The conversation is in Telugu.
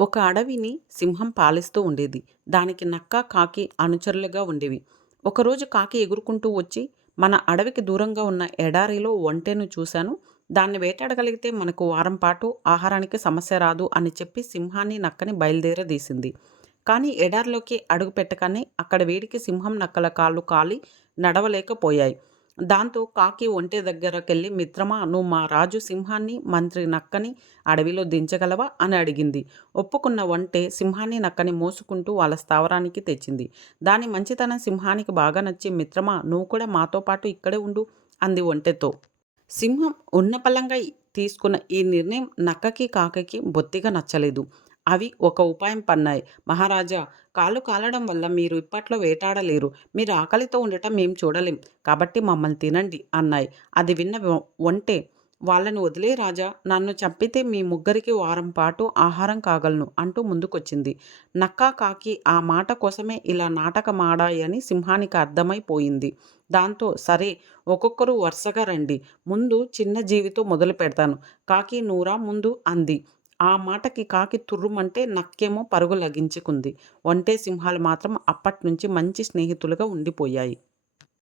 ఒక అడవిని సింహం పాలిస్తూ ఉండేది. దానికి నక్క, కాకి అనుచరులుగా ఉండేవి. ఒకరోజు కాకి ఎగురుకుంటూ వచ్చి, మన అడవికి దూరంగా ఉన్న ఎడారిలో ఒంటెను చూశాను. దాన్ని వేటాడగలిగితే మనకు వారం పాటు ఆహారానికి సమస్య రాదు అని చెప్పి సింహాన్ని, నక్కని బయలుదేరదీసింది. కానీ ఎడారిలోకి అడుగు పెట్టగానే అక్కడ వేడికి సింహం, నక్కల కాళ్ళు కాలి నడవలేకపోయాయి. దాంతో కాకి ఒంటె దగ్గరకెళ్ళి, మిత్రమా, నువ్వు మా రాజు సింహాన్ని, మంత్రి నక్కని అడవిలో దించగలవా అని అడిగింది. ఒప్పుకున్న ఒంటె సింహాన్ని, నక్కని మోసుకుంటూ వాళ్ళ స్థావరానికి తెచ్చింది. దాని మంచితనం సింహానికి బాగా నచ్చి, మిత్రమా, నువ్వు కూడా మాతో పాటు ఇక్కడే ఉండు అంది ఒంటెతో. సింహం ఉన్నపళంగా తీసుకున్న ఈ నిర్ణయం నక్కకి, కాకికి బొత్తిగా నచ్చలేదు. అవి ఒక ఉపాయం పన్నాయి. మహారాజా, కాళ్ళు కాలడం వల్ల మీరు ఇప్పట్లో వేటాడలేరు. మీరు ఆకలితో ఉండటం మేం చూడలేం. కాబట్టి మమ్మల్ని తినండి అన్నాయి. అది విన్న ఒంటె, వాళ్ళని వదిలే రాజా, నన్ను చంపితే మీ ముగ్గురికి వారం పాటు ఆహారం కాగలను అంటూ ముందుకొచ్చింది. నక్క, కాకి ఆ మాట కోసమే ఇలా నాటకమాడాయని సింహానికి అర్థమైపోయింది. దాంతో సరే, ఒక్కొక్కరు వరుసగా రండి. ముందు చిన్న జీవితో మొదలు పెడతాను. కాకి, నూరా ముందు అంది. ఆ మాటకి కాకి తుర్రుమంటే, నక్కేమో పరుగు లగించుకుంది. ఒంటె, సింహాలు మాత్రం అప్పట్నుంచి మంచి స్నేహితులుగా ఉండిపోయాయి.